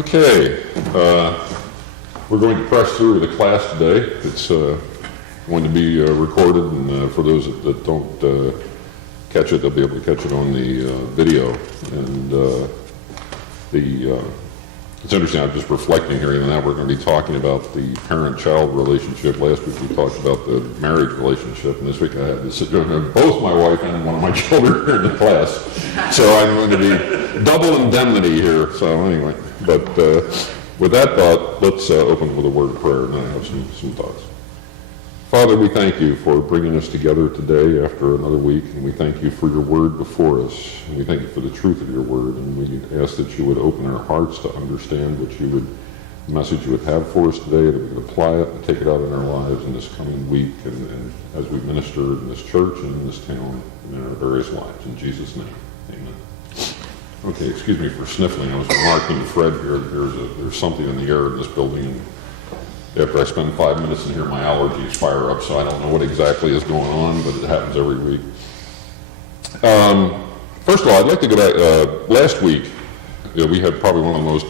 Okay, we're going to press through the class today. It's going to be recorded, and for those that don't catch it, they'll be able to catch it on the video. And it's interesting, I'm just reflecting here, and now we're going to be talking about the parent-child relationship. Last week we talked about the marriage relationship, and this week I had to sit down with both my wife and one of my children here in the class. So I'm going to be double indemnity here. So anyway, but with that thought, let's open with a word of prayer, and then I have some thoughts. Father, we thank you for bringing us together today after another week, and we thank you for your word before us, and we thank you for the truth of your word, and we ask that you would open our hearts to understand what the message you would have for us today, that we could apply it and take it out in our lives in this coming week, and as we minister in this church and in this town and in our various lives. In Jesus' name, amen. Okay, excuse me for sniffling. I was remarking to Fred here that there's something in the air in this building, and after I spend 5 minutes in here, my allergies fire up, so I don't know what exactly is going on, but it happens every week. First of all, I'd like to go back. Last week, we had probably one of the most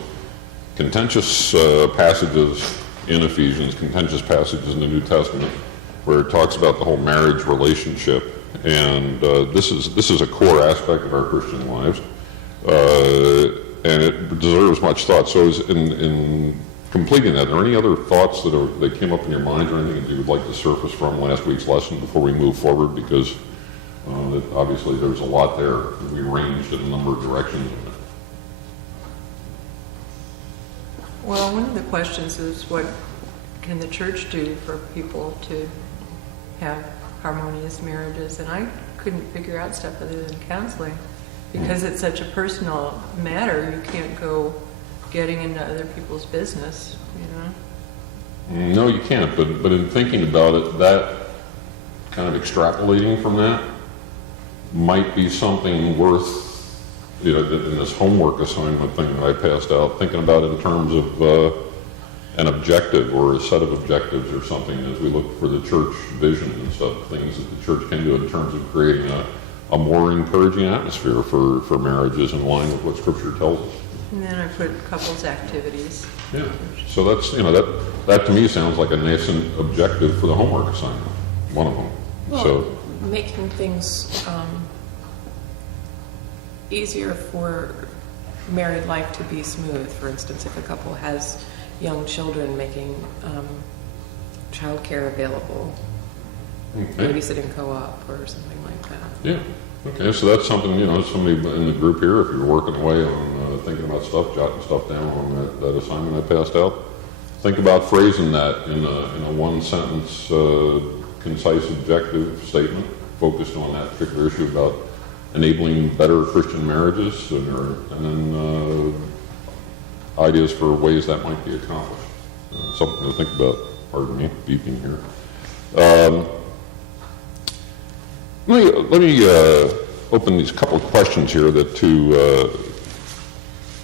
contentious passages in Ephesians, contentious passages in the New Testament, where it talks about the whole marriage relationship, and this is a core aspect of our Christian lives, and it deserves much thought. So in completing that, are there any other thoughts that came up in your mind or anything that you would like to surface from last week's lesson before we move forward? Because obviously there's a lot there. We ranged in a number of directions. Well, one of the questions is, what can the church do for people to have harmonious marriages? And I couldn't figure out stuff other than counseling, because it's such a personal matter. You can't go getting into other people's business, you know? No, you can't, but in thinking about it, that kind of extrapolating from that might be something worth, in this homework assignment thing that I passed out, thinking about it in terms of an objective or a set of objectives or something as we look for the church vision and stuff, things that the church can do in terms of creating a more encouraging atmosphere for marriages in line with what Scripture tells us. And then I put couples activities. Yeah, so that's, that to me sounds like a nascent objective for the homework assignment, one of them. Well, so making things easier for married life to be smooth. For instance, if a couple has young children, making childcare available, babysitting co-op or something like that. Yeah. Okay, so that's something, somebody in the group here, if you're working away on thinking about stuff, jotting stuff down on that assignment I passed out, think about phrasing that in a one-sentence, concise, objective statement focused on that particular issue about enabling better Christian marriages, and then ideas for ways that might be accomplished. Something to think about. Pardon me, beeping here. Let me open these couple of questions here to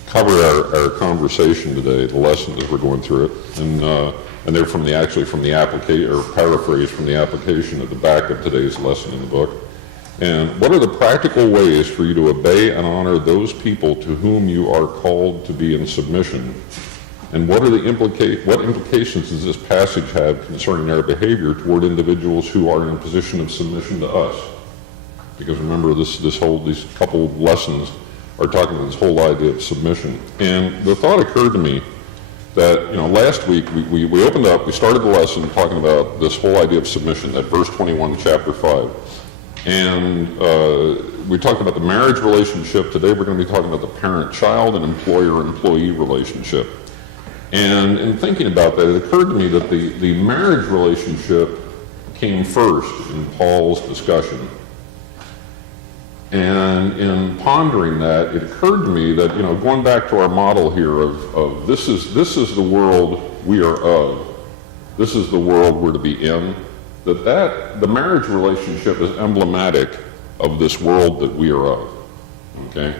cover our conversation today, the lesson as we're going through it, and they're from the application, or paraphrase from the application at the back of today's lesson in the book. And what are the practical ways for you to obey and honor those people to whom you are called to be in submission? And what are what implications does this passage have concerning our behavior toward individuals who are in a position of submission to us? Because remember, these couple of lessons are talking about this whole idea of submission. And the thought occurred to me that, last week we opened up, we started the lesson talking about this whole idea of submission, that verse 21 of chapter 5. And we talked about the marriage relationship. Today we're going to be talking about the parent-child and employer-employee relationship. And in thinking about that, it occurred to me that the marriage relationship came first in Paul's discussion. And in pondering that, it occurred to me that, going back to our model here of this is the world we are of, this is the world we're to be in, that the marriage relationship is emblematic of this world that we are of. Okay?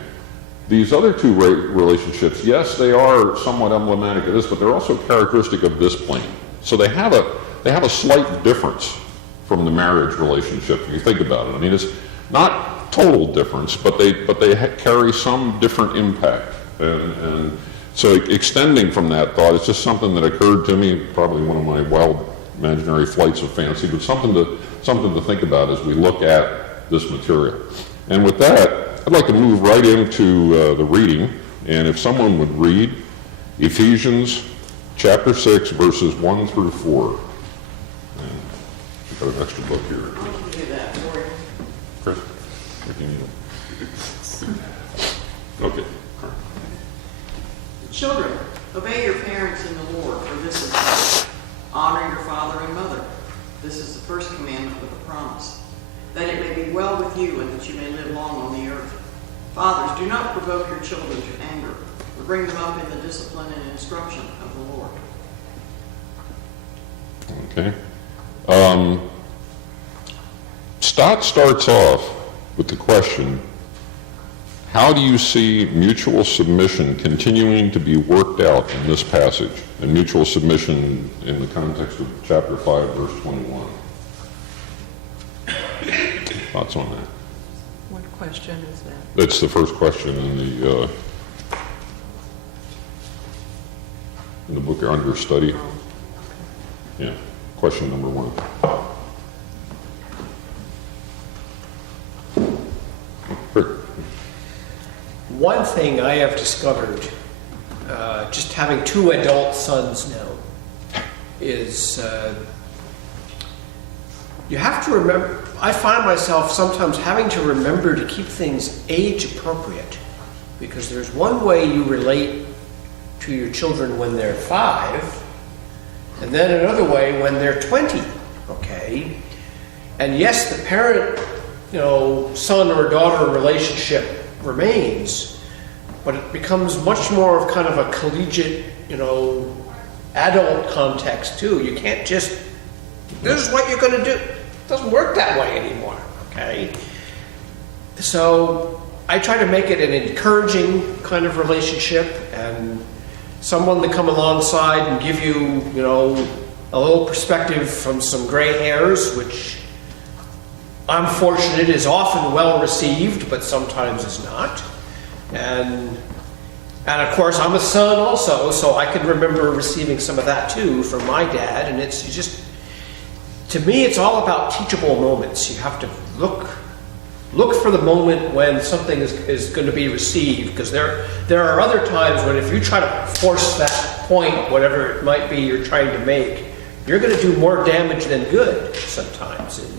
These other two relationships, yes, they are somewhat emblematic of this, but they're also characteristic of this plane. So they have a slight difference from the marriage relationship, if you think about it. I mean, it's not total difference, but they carry some different impact. And So extending from that thought, it's just something that occurred to me, probably one of my wild imaginary flights of fancy, but something to think about as we look at this material. And with that, I'd like to move right into the reading, and if someone would read Ephesians chapter 6, verses 1 through 4. And I've got an extra book here. I can do that for you. Chris, if you need it. Okay. Children, obey your parents in the Lord, for this is right. Honor your father and mother. This is the first commandment with a promise, that it may be well with you and that you may live long on the earth. Fathers, do not provoke your children to anger, but bring them up in the discipline and instruction of the Lord. Okay. Stott starts off with the question, how do you see mutual submission continuing to be worked out in this passage? And mutual submission in the context of chapter 5, verse 21. Thoughts on that? What question is that? That's the first question in the book you're under study. Oh, Yeah, question number 1. Rick. One thing I have discovered, just having 2 adult sons now, is you have to remember, I find myself sometimes having to remember to keep things age appropriate, because there's one way you relate to your children when they're 5, and then another way when they're 20, okay? And yes, the parent, son or daughter relationship remains, but it becomes much more of kind of a collegiate, adult context too. You can't just, this is what you're going to do. It doesn't work that way anymore, okay? So I try to make it an encouraging kind of relationship and someone to come alongside and give you, a little perspective from some gray hairs, which I'm fortunate is often well received, but sometimes is not. And of course, I'm a son also, so I can remember receiving some of that too from my dad. And it's just, to me, it's all about teachable moments. You have to look for the moment when something is going to be received, because there are other times when if you try to force that point, whatever it might be you're trying to make, you're going to do more damage than good sometimes in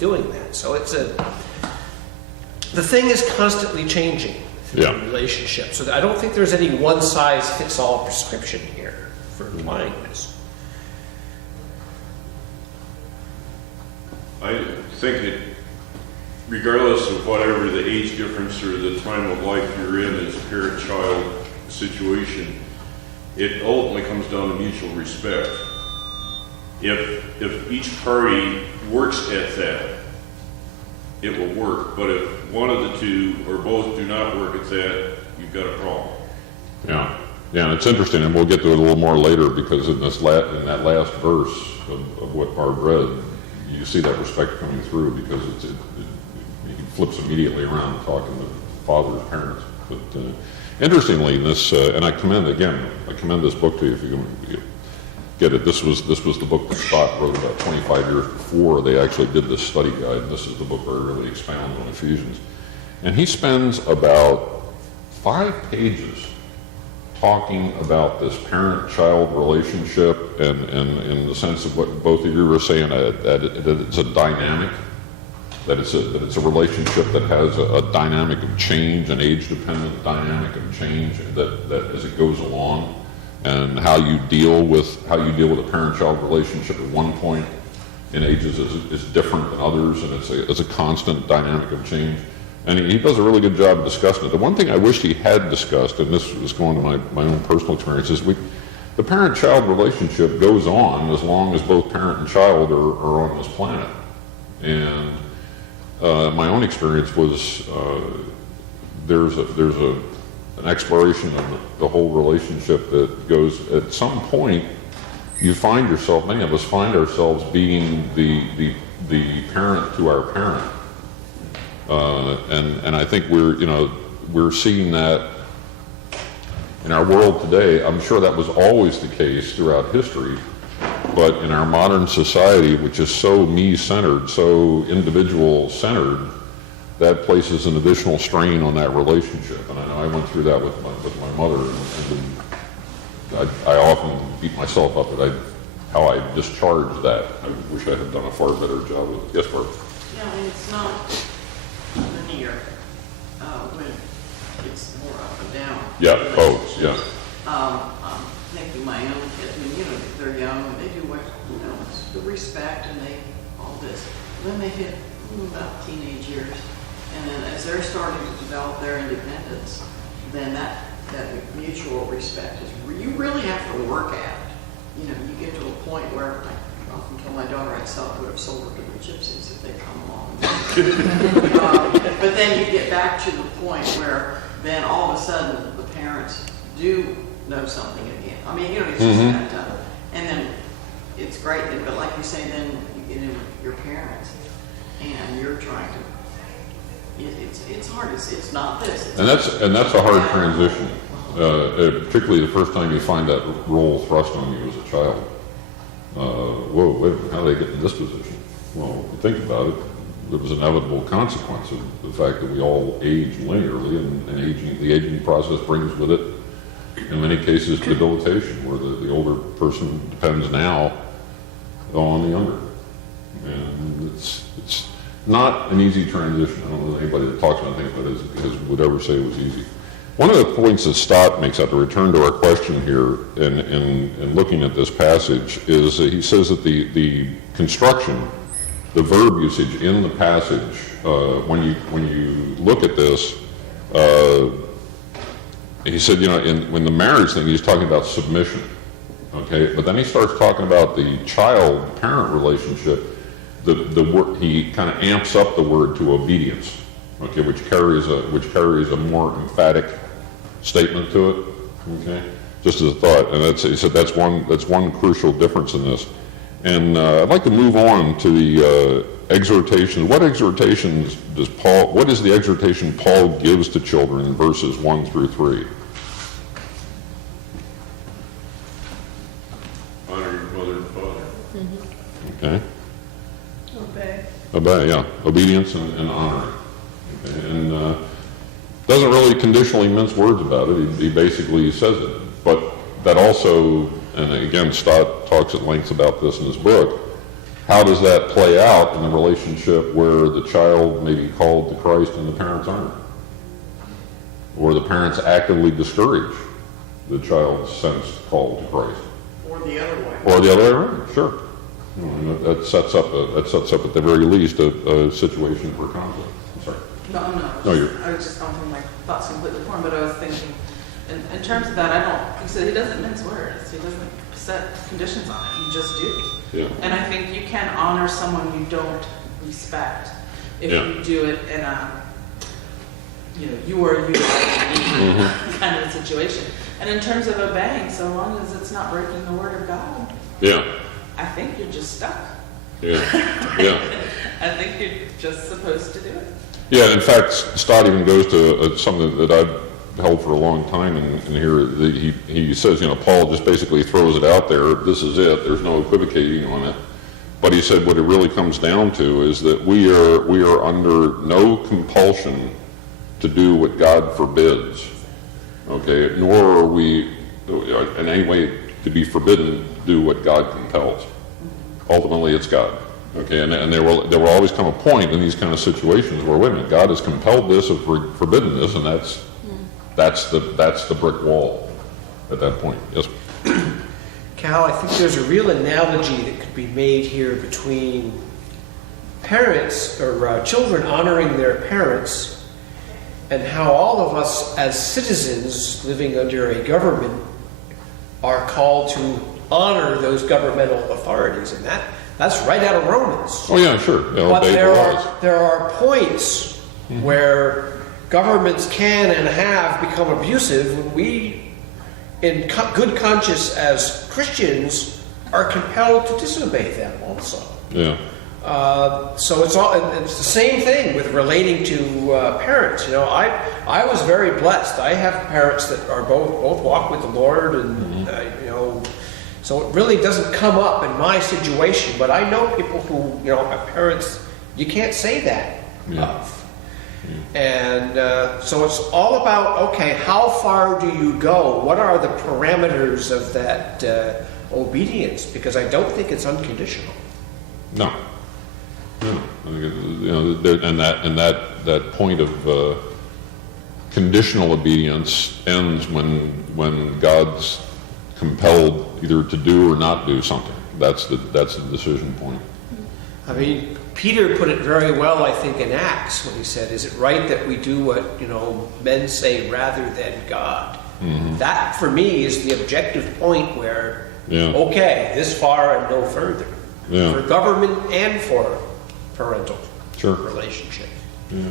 doing that. So the thing is constantly changing through the relationship. So I don't think there's any one-size-fits-all prescription here for applying this. I think that regardless of whatever the age difference or the time of life you're in as a parent-child situation, it ultimately comes down to mutual respect. If each party works at that, it will work. But if one of the two or both do not work at that, you've got a problem. Yeah, and it's interesting, and we'll get to it a little more later, because in that last verse of what Barb read, you see that respect coming through, because he flips immediately around talking to father's parents. But interestingly, in this, and I commend this book to you if you can get it. This was the book that Stott wrote about 25 years before they actually did this study guide, and this is the book where he really expounds on Ephesians. And he spends about 5 pages talking about this parent-child relationship, and in the sense of what both of you were saying, that it's a dynamic, that it's a relationship that has a dynamic of change, an age-dependent dynamic of change that as it goes along, and how you deal with a parent-child relationship at one point in ages is different than others, and it's a constant dynamic of change. And he does a really good job of discussing it. The one thing I wish he had discussed, and this was going to my own personal experience, is the parent-child relationship goes on as long as both parent and child are on this planet. And my own experience was there's an exploration of the whole relationship that goes, at some point, many of us find ourselves being the parent to our parent. And I think we're seeing that, In our world today, I'm sure that was always the case throughout history, but in our modern society, which is so me-centered, so individual-centered, that places an additional strain on that relationship. And I know I went through that with my mother, and I often beat myself up at how I discharged that. I wish I had done a far better job of it. Yes, Barb? Yeah, I mean, it's not linear, when it's more up and down. Yeah, yeah. I'm thinking my own kids, I mean, you know, they're young, and they do what, you know, it's the respect and all this. Then they hit about teenage years, and then as they're starting to develop their independence, then that mutual respect is, you really have to work at. You know, you get to a point where I often tell my daughter I would have sold her to the gypsies if they'd come along. But then you get back to the point where then all of a sudden the parents do know something again. I mean, you know, it's just that, and then it's great, but like you say, then you get in with your parents and you're trying to, it's hard, it's not this. And that's a hard transition, particularly the first time you find that role thrust on you as a child. Whoa, wait a minute, how did I get in this position? Well, if you think about it, there was an inevitable consequence of the fact that we all age linearly, and the aging process brings with it, in many cases, debilitation, where the older person depends now on the younger. And it's not an easy transition. I don't know anybody that talks about things, but would ever say it was easy. One of the points that Stott makes, out to return to our question here, in looking at this passage, is that he says that the construction, the verb usage in the passage, when you look at this, he said, you know, when the marriage thing, he's talking about submission, okay? But then he starts talking about the child-parent relationship. The word, he kind of amps up the word to obedience, okay, which carries a more emphatic statement to it, okay? Just as a thought, and he said that's one crucial difference in this. And I'd like to move on to the exhortations. What is the exhortation Paul gives to children in verses 1 through 3? Honor your mother and father. Okay. Obey. Yeah. Obedience and honor. Okay. And doesn't really conditionally mince words about it. He basically says it. But that also, and again, Stott talks at length about this in his book, how does that play out in a relationship where the child may be called to Christ and the parents aren't? Or the parents actively discourage the child's sense called to Christ? Or the other way. Or the other way around, sure. That sets up at the very least a situation for conflict. I'm sorry. No, I was just going through my thoughts completely formed, but I was thinking, in terms of that, he said he doesn't mince words. He doesn't set conditions on it. You just do. Yeah. And I think you can honor someone you don't respect if you do it in a, you are you kind of a situation. And in terms of obeying, so long as it's not breaking the word of God, I think you're just stuck. Yeah. I think you're just supposed to do it. Yeah, in fact, Stott even goes to something that I've held for a long time, and here he says, Paul just basically throws it out there. This is it. There's no equivocating on it. But he said what it really comes down to is that we are under no compulsion to do what God forbids. Okay, nor are we in any way to be forbidden to do what God compels. Ultimately, it's God. Okay, and there will always come a point in these kind of situations where, wait a minute, God has compelled this or forbidden this, and that's the brick wall at that point. Yes. Cal, I think there's a real analogy that could be made here between parents or children honoring their parents and how all of us as citizens living under a government are called to honor those governmental authorities, and that's right out of Romans. Oh yeah, sure. But there are points where governments can and have become abusive when we, in good conscience as Christians, are compelled to disobey them also. Yeah. So it's the same thing with relating to parents. You know, I was very blessed. I have parents that are both walk with the Lord, and you know, so it really doesn't come up in my situation. But I know people who, you know, have parents you can't say that of. And so it's all about, okay, how far do you go? What are the parameters of that obedience? Because I don't think it's unconditional. No. No. I think you know, and that point of conditional obedience ends when God's compelled either to do or not do something. That's the decision point. I mean, Peter put it very well, I think, in Acts when he said, "Is it right that we do what, you know, men say rather than God?" Mm-hmm. That, for me, is the objective point where, okay, this far and no further, for government and for parental relationship. Yeah.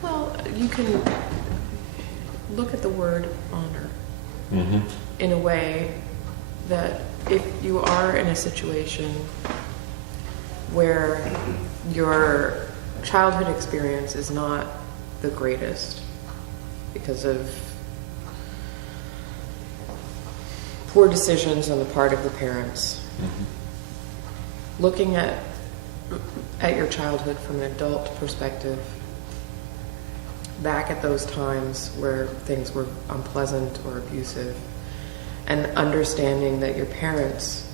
Well, you can look at the word honor in a way that if you are in a situation where your childhood experience is not the greatest because of poor decisions on the part of the parents, looking at your childhood from an adult perspective, back at those times where things were unpleasant or abusive, and understanding that your parents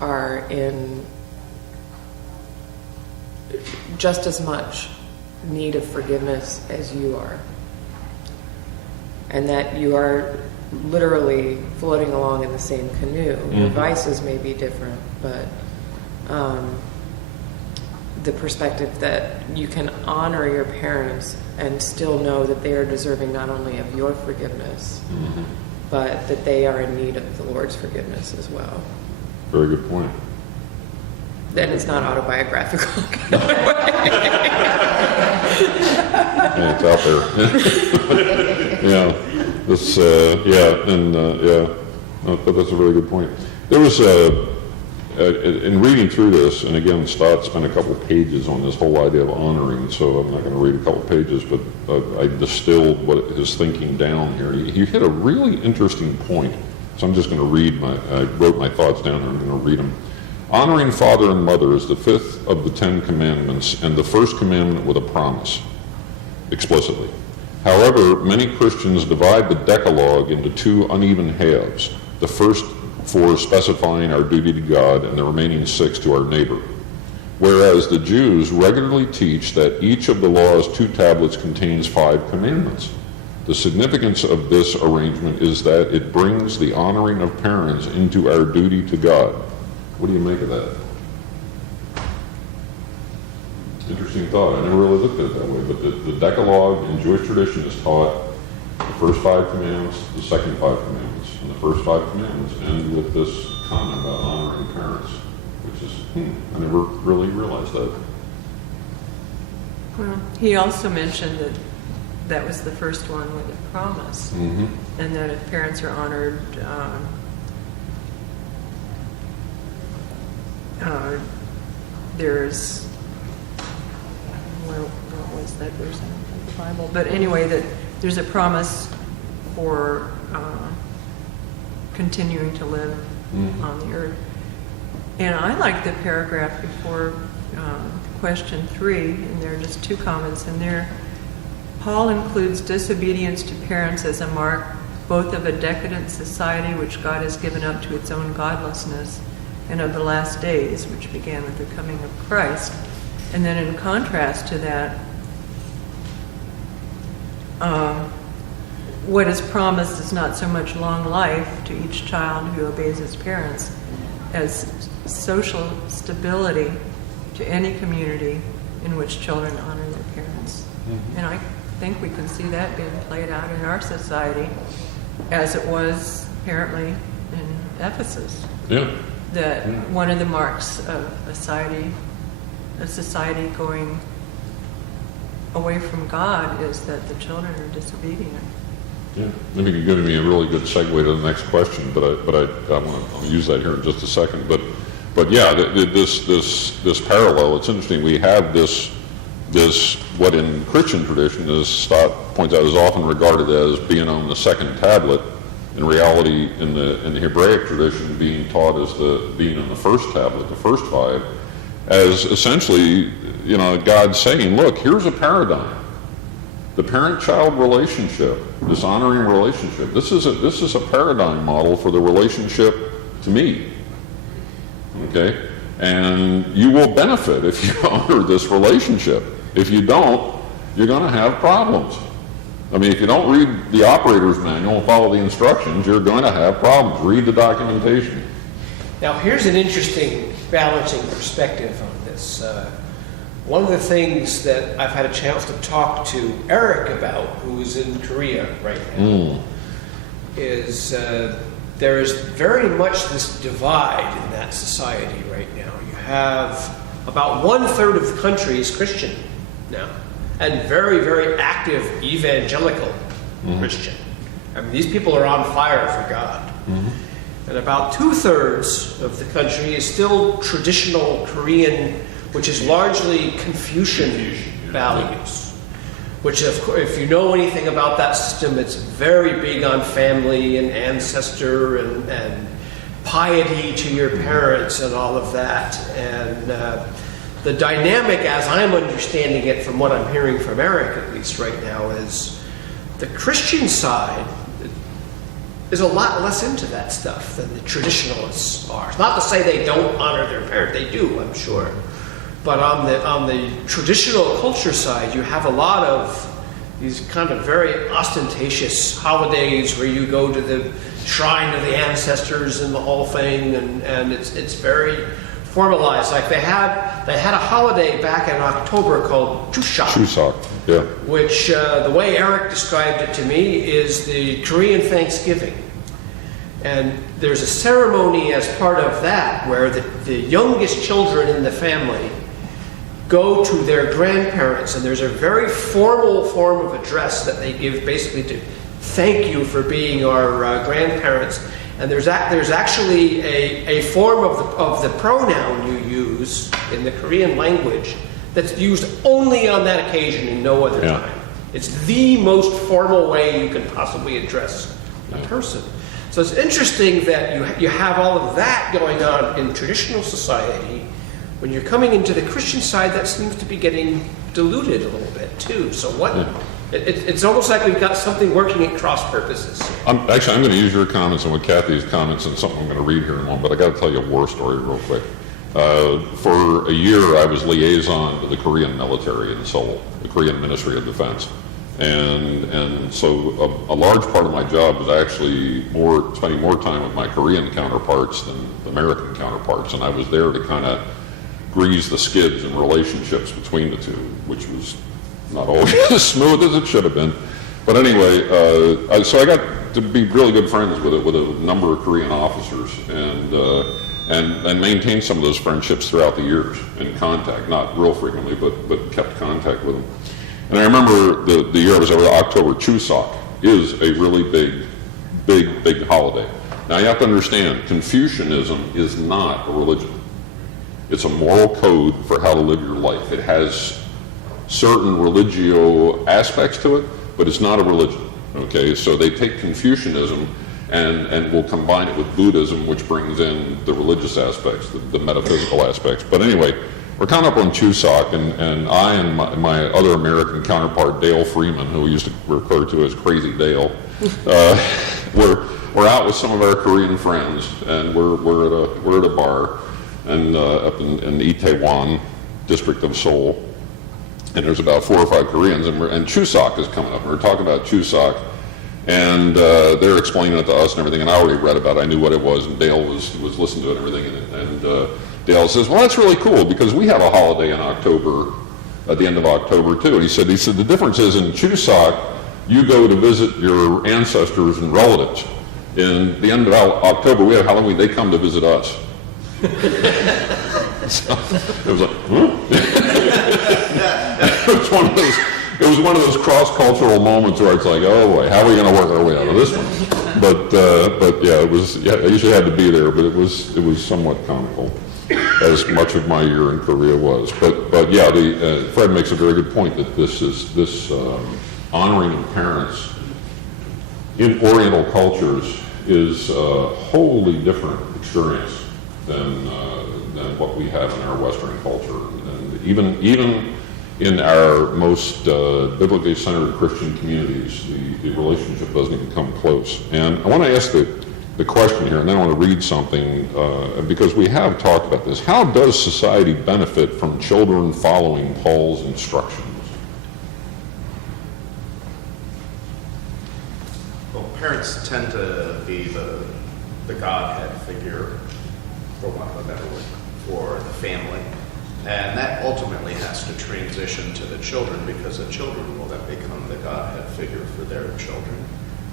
are in just as much need of forgiveness as you are, and that you are literally floating along in the same canoe. Your vices may be different, but the perspective that you can honor your parents and still know that they are deserving not only of your forgiveness, but that they are in need of the Lord's forgiveness as well. Very good point. Then it's not autobiographical. Yeah, it's out there. Yeah, this. But that's a really good point. There was in reading through this, and again, Stott spent a couple pages on this whole idea of honoring. So I'm not going to read a couple pages, but I distilled what his thinking down here. He hit a really interesting point. So I'm just going to read I wrote my thoughts down, and I'm going to read them. Honoring father and mother is the fifth of the 10 commandments, and the first commandment with a promise, explicitly. However, many Christians divide the Decalogue into two uneven halves, the first 4 specifying our duty to God and the remaining 6 to our neighbor. Whereas the Jews regularly teach that each of the law's 2 tablets contains 5 commandments. The significance of this arrangement is that it brings the honoring of parents into our duty to God. What do you make of that? Interesting thought. I never really looked at it that way, but the Decalogue in Jewish tradition is taught the first 5 commandments, the second 5 commandments, and the first 5 commandments end with this comment about honoring parents, which is, I never really realized that. Well, he also mentioned that that was the first one with a promise, and that if parents are honored, there's, what was that verse in the Bible? But anyway, that there's a promise for continuing to live on the earth. And I like the paragraph before question 3, and there are just 2 comments in there. Paul includes disobedience to parents as a mark both of a decadent society which God has given up to its own godlessness, and of the last days, which began with the coming of Christ. And then in contrast to that, what is promised is not so much long life to each child who obeys his parents as social stability to any community in which children honor their parents. And I think we can see that being played out in our society as it was apparently in Ephesus. Yeah. That one of the marks of a society going away from God is that the children are disobedient. Yeah. Maybe you give me a really good segue to the next question, but I want to use that here in just a second. But But yeah, this parallel, it's interesting. We have this what in Christian tradition is Stott points out is often regarded as being on the second tablet. In reality, in the Hebraic tradition, being taught as being on the first tablet, the first 5, as essentially, God saying, look, here's a paradigm. The parent-child relationship, this honoring relationship. This is a paradigm model for the relationship to me. Okay? And you will benefit if you honor this relationship. If you don't, you're going to have problems. I mean, if you don't read the operator's manual and follow the instructions, you're going to have problems. Read the documentation. Now, here's an interesting balancing perspective on this. One of the things that I've had a chance to talk to Eric about, who is in Korea right now, is there is very much this divide in that society right now. You have about 1/3 of the country is Christian now, and very, very active evangelical Christian. I mean, these people are on fire for God. And about 2/3 of the country is still traditional Korean, which is largely Confucian values. Which, of course, if you know anything about that system, it's very big on family and ancestor and piety to your parents and all of that. And the dynamic, as I'm understanding it from what I'm hearing from Eric, at least right now, is the Christian side is a lot less into that stuff than the traditionalists are. It's not to say they don't honor their parents. They do, I'm sure. But on the traditional culture side, you have a lot of these kind of very ostentatious holidays where you go to the shrine of the ancestors and the whole thing, and it's very formalized. Like they had a holiday back in October called Chuseok. Chuseok, yeah. Which the way Eric described it to me is the Korean Thanksgiving. And there's a ceremony as part of that where the youngest children in the family go to their grandparents, and there's a very formal form of address that they give basically to thank you for being our grandparents. And there's actually a form of the pronoun you use in the Korean language that's used only on that occasion and no other time. It's the most formal way you can possibly address a person. So it's interesting that you have all of that going on in traditional society. When you're coming into the Christian side, that seems to be getting diluted a little bit too. So it's almost like we've got something working at cross purposes. I'm going to use your comments and what Kathy's comments and something I'm going to read here in a moment, but I got to tell you a war story real quick. For a year, I was liaison to the Korean military in Seoul, the Korean Ministry of Defense. And so a large part of my job was actually spending more time with my Korean counterparts than the American counterparts, and I was there to kind of grease the skids and relationships between the two, which was not always as smooth as it should have been. But anyway, so I got to be really good friends with a number of Korean officers, and maintained some of those friendships throughout the years in contact, not real frequently, but kept contact with them. And I remember the year I was over, October Chuseok is a really big holiday. Now you have to understand, Confucianism is not a religion. It's a moral code for how to live your life. It has certain religio aspects to it, but it's not a religion. Okay, so they take Confucianism and will combine it with Buddhism, which brings in the religious aspects, the metaphysical aspects. But anyway, we're coming up on Chuseok, and I and my other American counterpart, Dale Freeman, who we used to refer to as Crazy Dale, we're out with some of our Korean friends, and we're at a bar, and up in Itaewon district of Seoul, and there's about 4 or 5 Koreans, and Chuseok is coming up, and we're talking about Chuseok, and they're explaining it to us and everything, and I already read about it, I knew what it was, and Dale was listening to it and everything, and Dale says, well, that's really cool, because we have a holiday in October, at the end of October too, and he said the difference is in Chuseok, you go to visit your ancestors and relatives. In the end of October, we have Halloween, they come to visit us. So it was like, it was one of those cross-cultural moments where it's like, oh boy, how are we going to work our way out of this one? But yeah, I usually had to be there, but it was somewhat comical. as much of my year in Korea was. But yeah, Fred makes a very good point that this honoring of parents in Oriental cultures is a wholly different experience than what we have in our Western culture. And even in our most biblically centered Christian communities, the relationship doesn't even come close. And I want to ask the question here, and then I want to read something, because we have talked about this. How does society benefit from children following Paul's instructions? Well, parents tend to be the Godhead figure, for want of a better word, for the family. And that ultimately has to transition to the children, because the children will then become the Godhead figure for their children.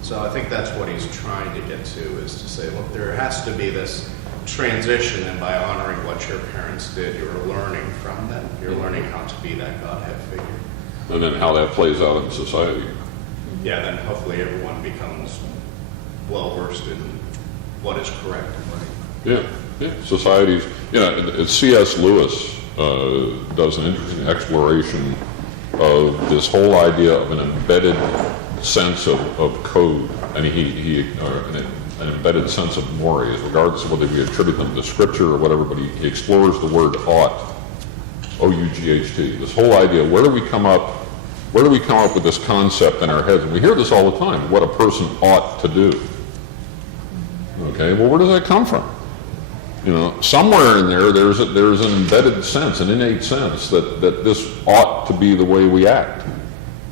So I think that's what he's trying to get to, is to say, look, there has to be this transition, and by honoring what your parents did, you're learning from them. You're learning how to be that Godhead figure. And then how that plays out in society. Yeah, then hopefully everyone becomes well-versed in what is correct and right. Yeah. Societies, C.S. Lewis does an interesting exploration of this whole idea of an embedded sense of code, and an embedded sense of mores, regardless of whether we attribute them to Scripture or whatever, but he explores the word ought, O-U-G-H-T, this whole idea, where do we come up with this concept in our heads? And we hear this all the time, what a person ought to do. Okay, well, where does that come from? Somewhere in there's an embedded sense, an innate sense that this ought to be the way we act.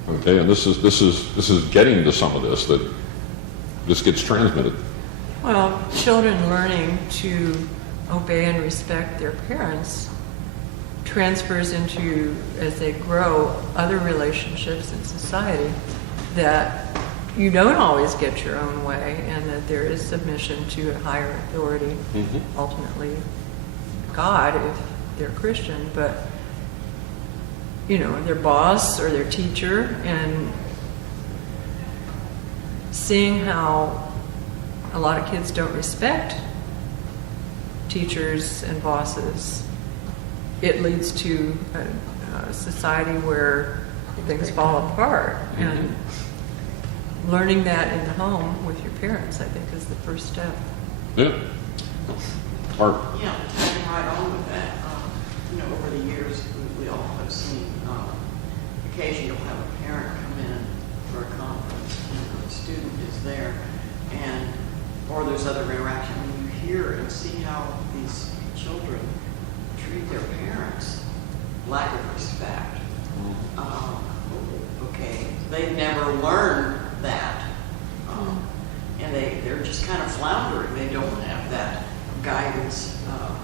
Okay, and this is getting to some of this, that this gets transmitted. Well, children learning to obey and respect their parents transfers into, as they grow, other relationships in society, that you don't always get your own way, and that there is submission to a higher authority, ultimately God if they're Christian, but their boss or their teacher, and seeing how a lot of kids don't respect teachers and bosses, it leads to a society where things fall apart. And learning that in the home with your parents, I think, is the first step. Yeah. Mark. Yeah, tagging right on with that. Over the years, we all have seen, occasionally you'll have a parent come in for a conference, and the student is there, or there's other interaction, and you hear and see how these children treat their parents, lack of respect. Okay, they've never learned that, and they're just kind of floundering. They don't have that guidance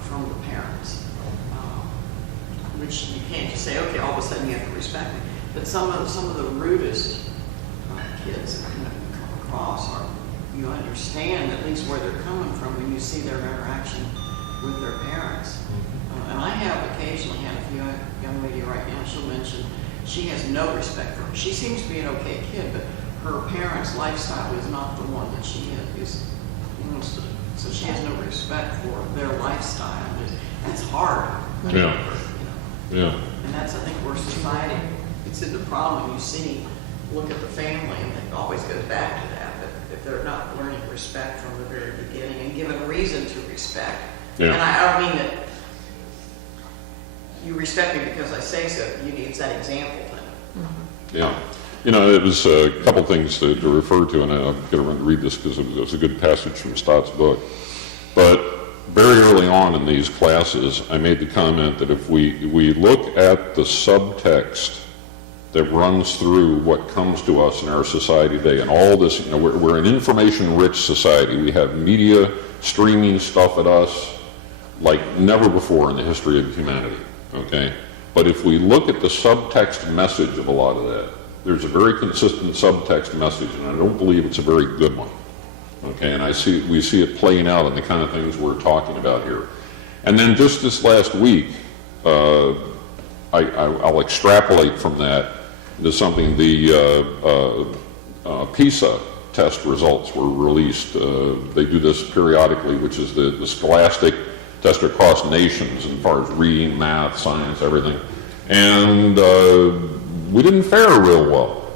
from the parents, which you can't just say, okay, all of a sudden you have to respect me. But some of the rudest kids that come across are, you understand at least where they're coming from when you see their interaction with their parents. And I have occasionally had a young lady right now, she'll mention she has no respect for her. She seems to be an okay kid, but her parents' lifestyle is not the one that she is. So she has no respect for their lifestyle. It's hard. Yeah. Yeah. And that's, I think, where society gets into the problem. You look at the family, and it always goes back to that. But if they're not learning respect from the very beginning and given reason to respect, and I don't mean that you respect me because I say so. You need that example then. Yeah. It was a couple things to refer to, and I'm going to read this because it was a good passage from Stott's book. But very early on in these classes, I made the comment that if we look at the subtext that runs through what comes to us in our society today, and all this, we're an information-rich society. We have media streaming stuff at us like never before in the history of humanity, okay? But if we look at the subtext message of a lot of that, there's a very consistent subtext message, and I don't believe it's a very good one. Okay, and we see it playing out in the kind of things we're talking about here. And then just this last week, I'll extrapolate from that to something. The PISA test results were released. They do this periodically, which is the scholastic tested across nations as far as reading, math, science, everything. And we didn't fare real well,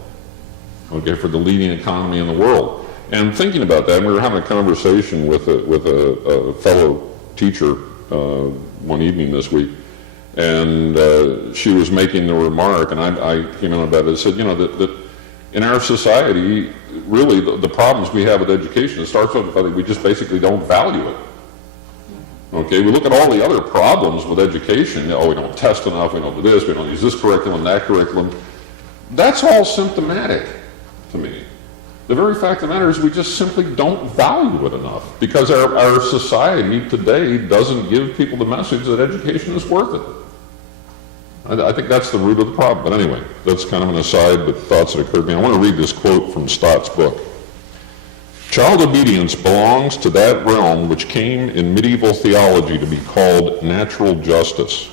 okay, for the leading economy in the world. And thinking about that, we were having a conversation with a fellow teacher one evening this week, and she was making the remark, and I came in about it and said, you know, that in our society, really the problems we have with education, it starts with the fact that we just basically don't value it. Okay, we look at all the other problems with education. Oh, we don't test enough, we don't do this, we don't use this curriculum, that curriculum. That's all symptomatic to me. The very fact of the matter is we just simply don't value it enough because our society today doesn't give people the message that education is worth it. I think that's the root of the problem. But anyway, that's kind of an aside, but thoughts that occurred to me. I want to read this quote from Stott's book. Child obedience belongs to that realm which came in medieval theology to be called natural justice.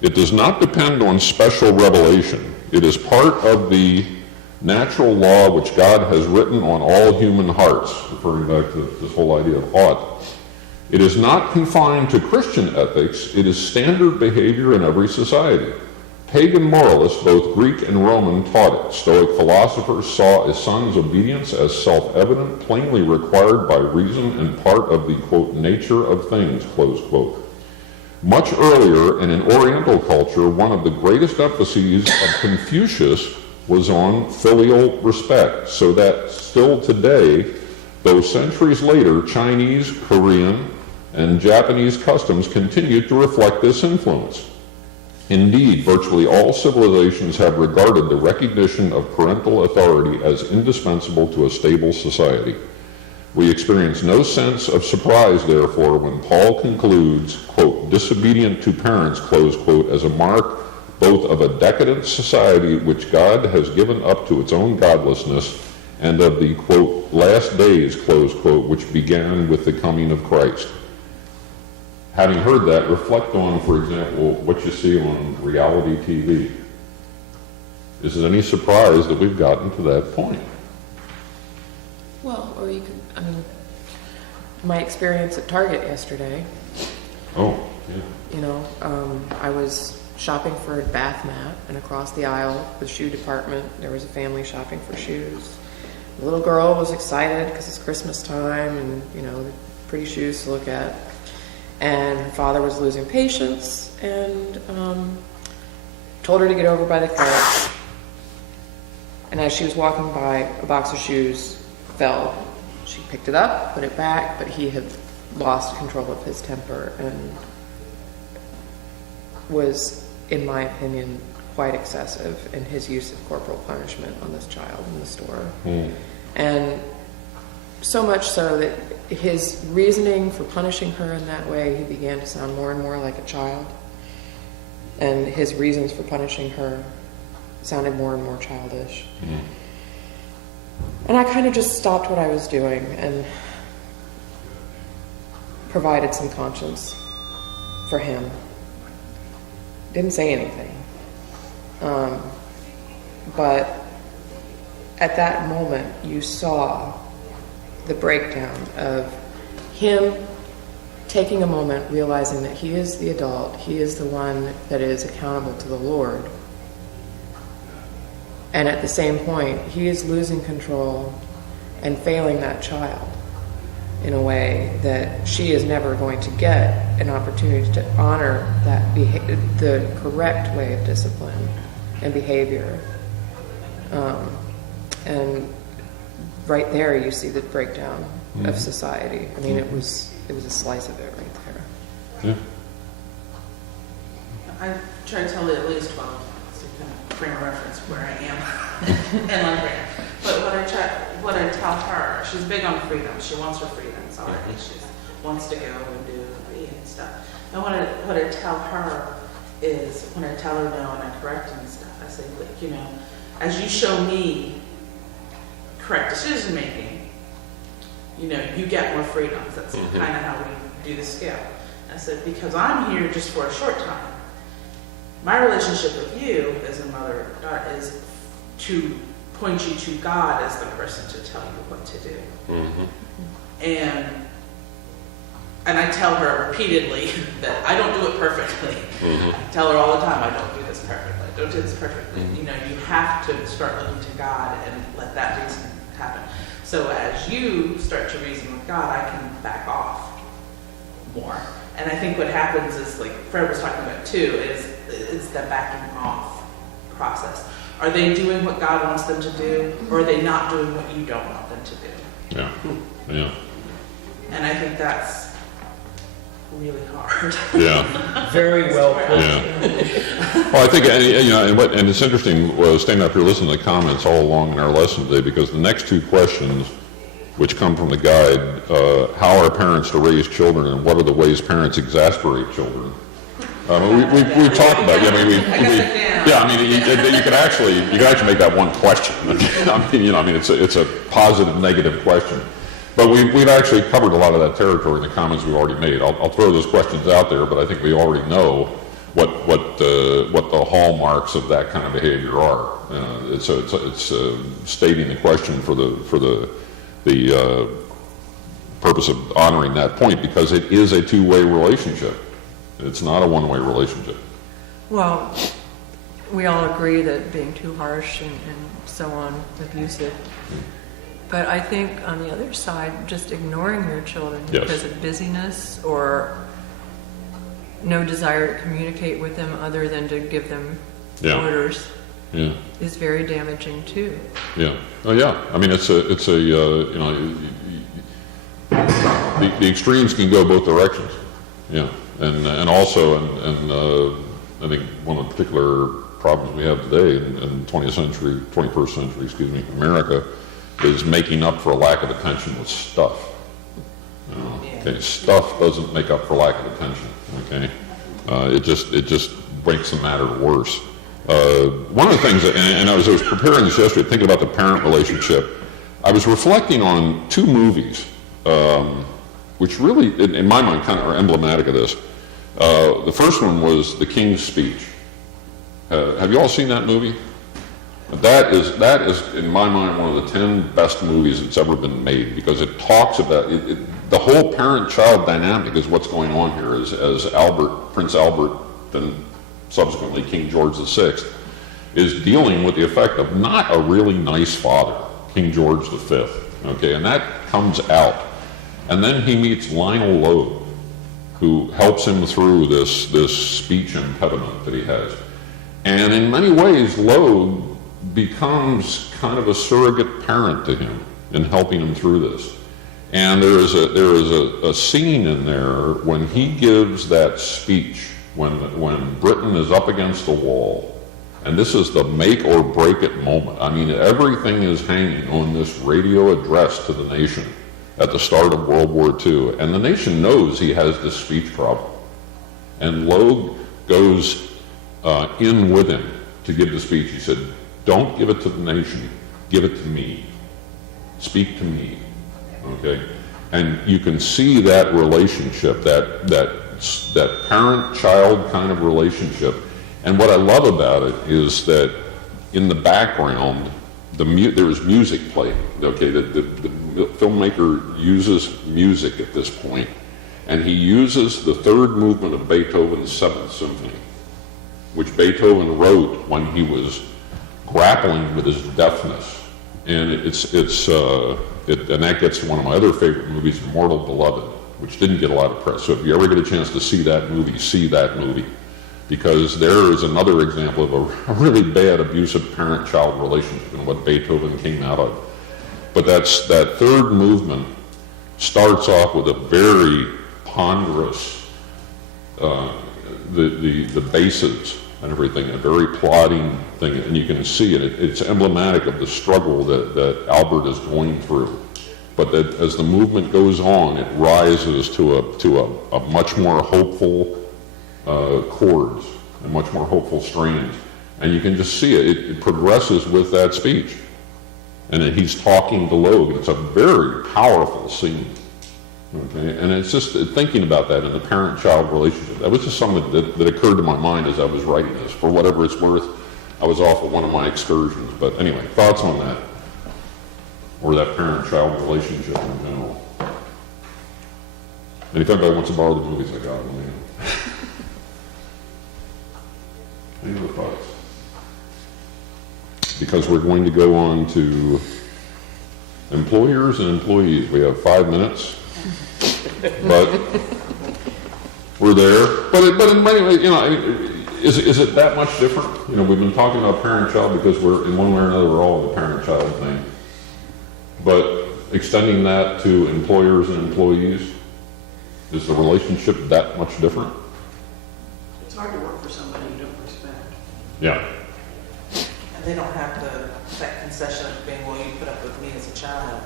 It does not depend on special revelation. It is part of the natural law which God has written on all human hearts, referring back to this whole idea of ought. It is not confined to Christian ethics. It is standard behavior in every society. Pagan moralists, both Greek and Roman, taught it. Stoic philosophers saw a son's obedience as self-evident, plainly required by reason and part of the, quote, nature of things, close quote. Much earlier, and in Oriental culture, one of the greatest emphases of Confucius was on filial respect, so that still today, though centuries later, Chinese, Korean, and Japanese customs continue to reflect this influence. Indeed, virtually all civilizations have regarded the recognition of parental authority as indispensable to a stable society. We experience no sense of surprise, therefore, when Paul concludes, quote, disobedient to parents, close quote, as a mark both of a decadent society which God has given up to its own godlessness and of the, quote, last days, close quote, which began with the coming of Christ. Having heard that, reflect on, for example, what you see on reality TV. Is it any surprise that we've gotten to that point? Well, or you could, I mean, my experience at Target yesterday, Oh, yeah. you know, I was shopping for a bath mat, and across the aisle, the shoe department, there was a family shopping for shoes. The little girl was excited because it's Christmas time and, you know, pretty shoes to look at. And her father was losing patience and told her to get over by the cart. And as she was walking by, a box of shoes fell. She picked it up, put it back, but he had lost control of his temper and was, in my opinion, quite excessive in his use of corporal punishment on this child in the store. And so much so that his reasoning for punishing her in that way, he began to sound more and more like a child. And his reasons for punishing her sounded more and more childish. And I kind of just stopped what I was doing and provided some conscience for him. Didn't say anything. But at that moment, you saw the breakdown of him taking a moment, realizing that he is the adult, he is the one that is accountable to the Lord. And at the same point, he is losing control and failing that child in a way that she is never going to get an opportunity to honor that the correct way of discipline and behavior. And right there, you see the breakdown of society. I mean, it was a slice of it right there. I try to tell you at least, well, so you can frame a reference where I am and on there. But what I tell her, she's big on freedom. She wants her freedoms already. She wants to go and do and stuff. And what I tell her is, when I tell her no and I correct her and stuff, I say, you know, as you show me correct decision making, you know, you get more freedoms. That's kind of how we do the scale. I said, because I'm here just for a short time. My relationship with you as a mother is to point you to God as the person to tell you what to do. And and I tell her repeatedly that I don't do it perfectly. I tell her all the time, I don't do this perfectly. I don't do this perfectly. You know, you have to start looking to God and let that reason happen. So as you start to reason with God, I can back off more. And I think what happens is, like Fred was talking about too, is the backing off process. Are they doing what God wants them to do, or are they not doing what you don't want them to do? Yeah, yeah, And I think that's really hard. yeah. Very well put. Yeah. Well, I think, and it's interesting, staying up here listening to the comments all along in our lesson today, because the next two questions, which come from the guide, how are parents to raise children, and what are the ways parents exasperate children? We talked about, you could actually make that one question. It's a positive, negative question. But we've actually covered a lot of that territory in the comments we've already made. I'll throw those questions out there, but I think we already know what the hallmarks of that kind of behavior are. It's stating the question for the purpose of honoring that point, because it is a two-way relationship. It's not a one-way relationship. Well, we all agree that being too harsh and so on, abusive. But I think on the other side, just ignoring your children Yes. because of busyness or no desire to communicate with them other than to give them Yeah. orders Yeah, is very damaging too. yeah. Oh, yeah. I mean, the extremes can go both directions. Yeah, and also, I think one of the particular problems we have today in 21st century, America, is making up for a lack of attention with stuff. Okay, stuff doesn't make up for lack of attention. Okay, it just makes the matter worse. One of the things, and I was preparing this yesterday, thinking about the parent relationship. I was reflecting on two movies, which really, in my mind, kind of are emblematic of this. The first one was The King's Speech. Have you all seen that movie? That is, in my mind, one of the 10 best movies that's ever been made, because it talks about the whole parent-child dynamic is what's going on here as Prince Albert, and subsequently King George VI, is dealing with the effect of not a really nice father, King George V. Okay, and that comes out. And then he meets Lionel Logue, who helps him through this speech impediment that he has. And in many ways, Logue becomes kind of a surrogate parent to him in helping him through this. And there is a scene in there when he gives that speech, when Britain is up against the wall, and this is the make or break it moment. I mean, everything is hanging on this radio address to the nation at the start of World War II, and the nation knows he has this speech problem. And Logue goes in with him to give the speech. He said, "Don't give it to the nation, give it to me. Speak to me." Okay? And you can see that relationship, that parent-child kind of relationship. And what I love about it is that in the background, there is music playing. Okay, the filmmaker uses music at this point, and he uses the third movement of Beethoven's Seventh Symphony, which Beethoven wrote when he was grappling with his deafness. And and that gets to one of my other favorite movies, Immortal Beloved, which didn't get a lot of press. So if you ever get a chance to see that movie, because there is another example of a really bad abusive parent-child relationship and what Beethoven came out of. But that third movement starts off with a very ponderous, the basses and everything, a very plodding thing, and you can see it. It's emblematic of the struggle that Albert is going through. But that as the movement goes on, it rises to a much more hopeful chords and much more hopeful strains, and you can just see it. It progresses with that speech, and he's talking to Logue. It's a very powerful scene. Okay, and it's just thinking about that in the parent-child relationship. That was just something that occurred to my mind as I was writing this. For whatever it's worth, I was off of one of my excursions. But anyway, thoughts on that, or that parent-child relationship in general? And if anybody wants to borrow the movies, I got them. Any other thoughts? Because we're going to go on to employers and employees. We have 5 minutes, but we're there. But in many ways, is it that much different? We've been talking about parent-child because we're, in one way or another, we're all in the parent-child thing. But extending that to employers and employees, is the relationship that much different? It's hard to work for somebody you don't respect. Yeah. And they don't have that concession of being, well, you put up with me as a child.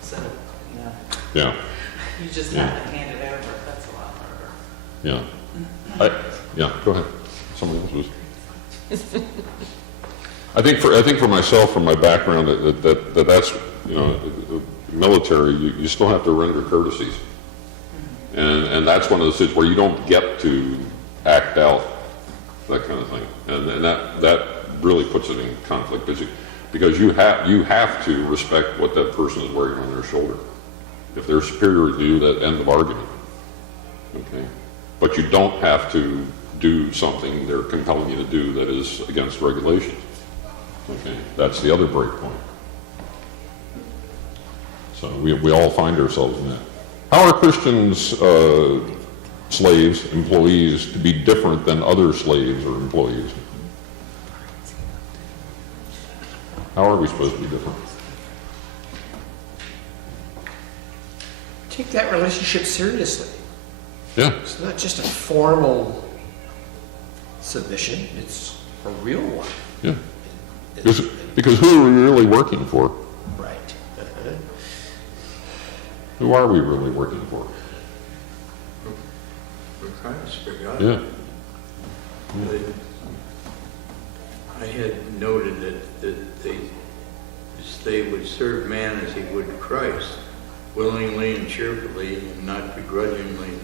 So, Yeah. you just have to hand it over. That's a lot harder. Yeah. Yeah, go ahead. Somebody else was. I think for myself, from my background, that's, military, you still have to render courtesies. And that's one of the situations where you don't get to act out that kind of thing. And that really puts it in conflict because you have to respect what that person is wearing on their shoulder. If they're superior to you, that end of argument. Okay? But you don't have to do something they're compelling you to do that is against regulations. Okay? That's the other break point. So we all find ourselves in that. How are Christians, slaves, employees, to be different than other slaves or employees? How are we supposed to be different? Take that relationship seriously. Yeah. It's not just a formal submission, it's a real one. Yeah. Because who are we really working for? Right. Who are we really working for? For Christ, for God. Yeah. I had noted that they would serve man as he would Christ, willingly and cheerfully and not begrudgingly.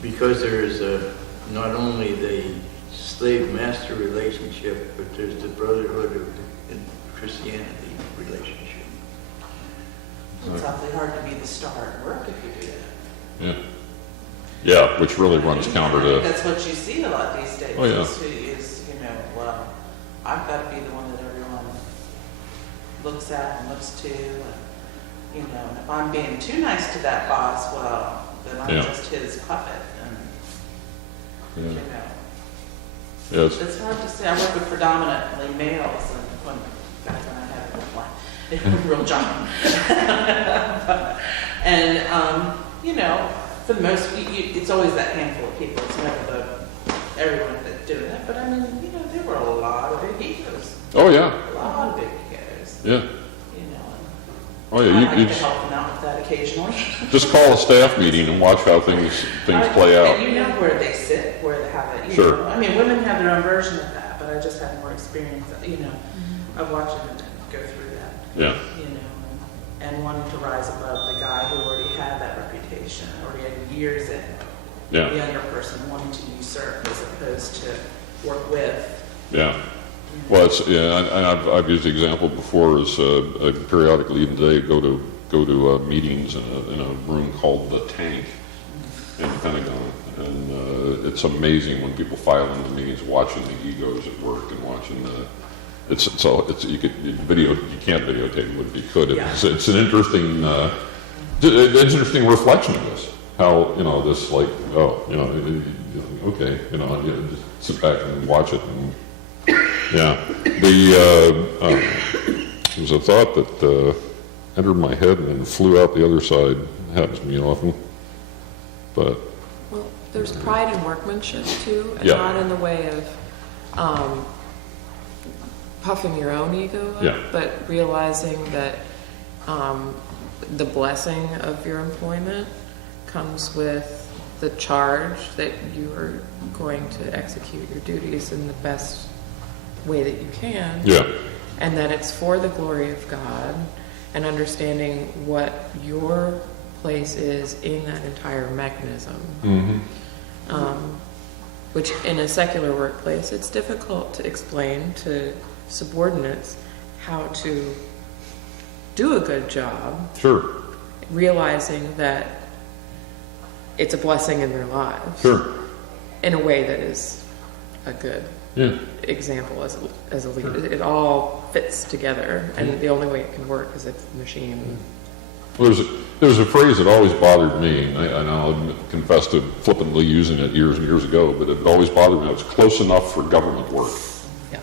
Because there is not only the slave-master relationship, but there's the brotherhood of Christianity relationship. It's awfully hard to be the star at work if you do that. Yeah. Yeah, which really runs counter to. That's what you see a lot these days. Oh, yeah. Is, well, I've got to be the one that everyone looks at and looks to. And, and if I'm being too nice to that boss, well, then I'm Yeah. just his puppet. And, Yeah. Yeah, it's hard to say. I work with predominantly males, and back when I had a real job. And, for the most, it's always that handful of people. It's never everyone that's doing it. But I mean, there were a lot of big egos. oh yeah. A lot of big egos. Yeah. Oh I yeah. like to help them out with that occasionally. Just call a staff meeting and watch how things play out. And where they sit, where they have it. Sure. I mean, women have their own version of that, but I just have more experience. Of watching them go through that. Yeah. And wanting to rise above the guy who already had that reputation, already had years in. Yeah. The younger person wanting to usurp as opposed to work with. Yeah. Well, I've used the example before as I periodically even today go to meetings in a room called the Tank in the Pentagon, and it's amazing when people file into meetings, watching the egos at work and watching the. You can't videotape it, but you could. It's an interesting reflection of this. How this okay, just sit back and watch it. And, yeah, there was a thought that entered my head and then flew out the other side. It happens to me often, but Well, there's pride in workmanship too, and Yeah. not in the way of puffing your own ego up, Yeah. but realizing that the blessing of your employment comes with the charge that you are going to execute your duties in the best way that you can. yeah, And that it's for the glory of God, and understanding what your place is in that entire mechanism. Which in a secular workplace, it's difficult to explain to subordinates how to do a good job, Sure, realizing that it's a blessing in their lives sure, in a way that is a good yeah. example as a leader. It all fits together, and the only way it can work is if the machine. Well, there's a phrase that always bothered me, and I'll confess to flippantly using it years and years ago, but it always bothered me. It was close enough for government work. Yeah.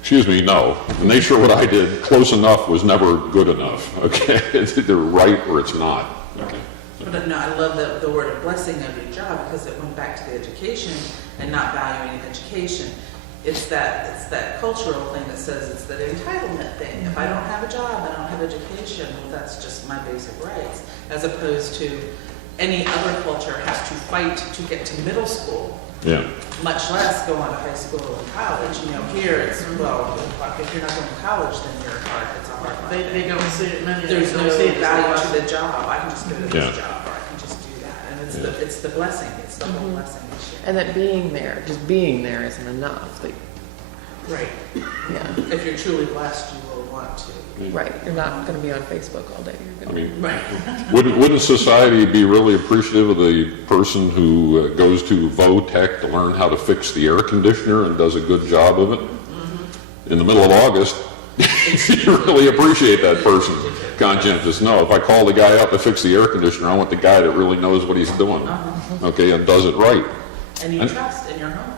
Excuse me, no. The nature of what I did, close enough was never good enough, okay? It's either right or it's not, okay? But no, I love the word of blessing of your job, because it went back to the education and not valuing education. It's that cultural thing that says it's that entitlement thing. If I don't have a job, I don't have education, well, that's just my basic rights. As opposed to any other culture has to fight to get to middle school, Yeah, much less go on to high school and college. You know, here it's, well, if you're not going to college, then it's a hard life. They don't see it, many of them There's don't no see it as a value blessing. to the job. I can just go to Yeah. this job, or I can just do that. And it's Yeah. it's the blessing. It's the whole blessing issue. And that just being there isn't enough. Like, Right. yeah, If you're truly blessed, you will want to. right. You're not going to be on Facebook all day. You're I going mean, Right. wouldn't society be really appreciative of the person who goes to Votech to learn how to fix the air conditioner and does a good job of it? In the middle of August, you really appreciate that person. Conscientious. No, if I call the guy out to fix the air conditioner, I want the guy that really knows what he's doing, okay, and does it right. And you And- trust in your home.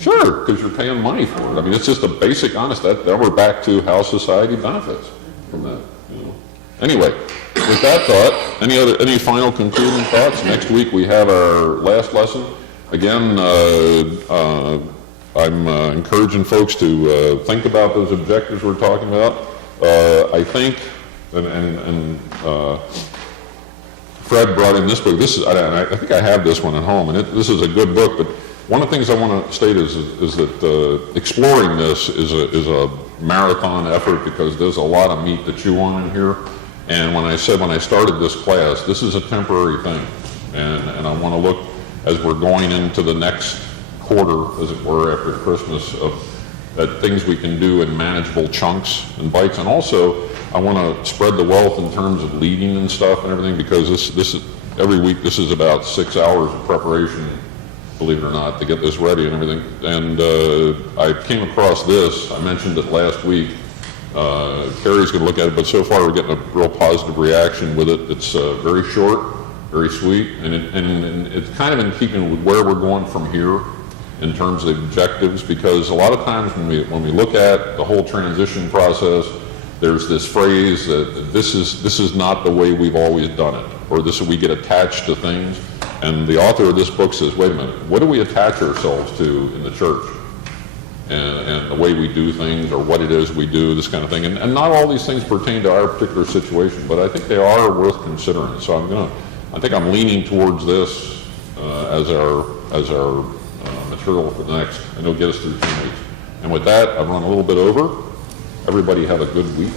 Sure, because you're paying money for it. I mean, it's just a basic, honest, that we're back to how society benefits from that, you know. Anyway, with that thought, any final concluding thoughts? Next week, we have our last lesson. Again, I'm encouraging folks to think about those objectives we're talking about. I think, and Fred brought in this book. I think I have this one at home, and this is a good book, but one of the things I want to state is that exploring this is a marathon effort, because there's a lot of meat to chew on in here. And when I started this class, this is a temporary thing. And I want to look, as we're going into the next quarter, as it were, after Christmas, at things we can do in manageable chunks and bites. And also, I want to spread the wealth in terms of leading and stuff and everything, because this is, every week, this is about 6 hours of preparation, believe it or not, to get this ready and everything. And I came across this. I mentioned it last week. Carrie's going to look at it, but so far we're getting a real positive reaction with it. It's very short, very sweet, and it's kind of in keeping with where we're going from here in terms of objectives, because a lot of times when we look at the whole transition process, there's this phrase that this is not the way we've always done it, or we get attached to things. And the author of this book says, wait a minute, what do we attach ourselves to in the church? And the way we do things, or what it is we do, this kind of thing. And not all these things pertain to our particular situation, but I think they are worth considering. So I think I'm leaning towards this as our material for the next, and it'll get us through 2 weeks. And with that, I've run a little bit over. Everybody have a good week.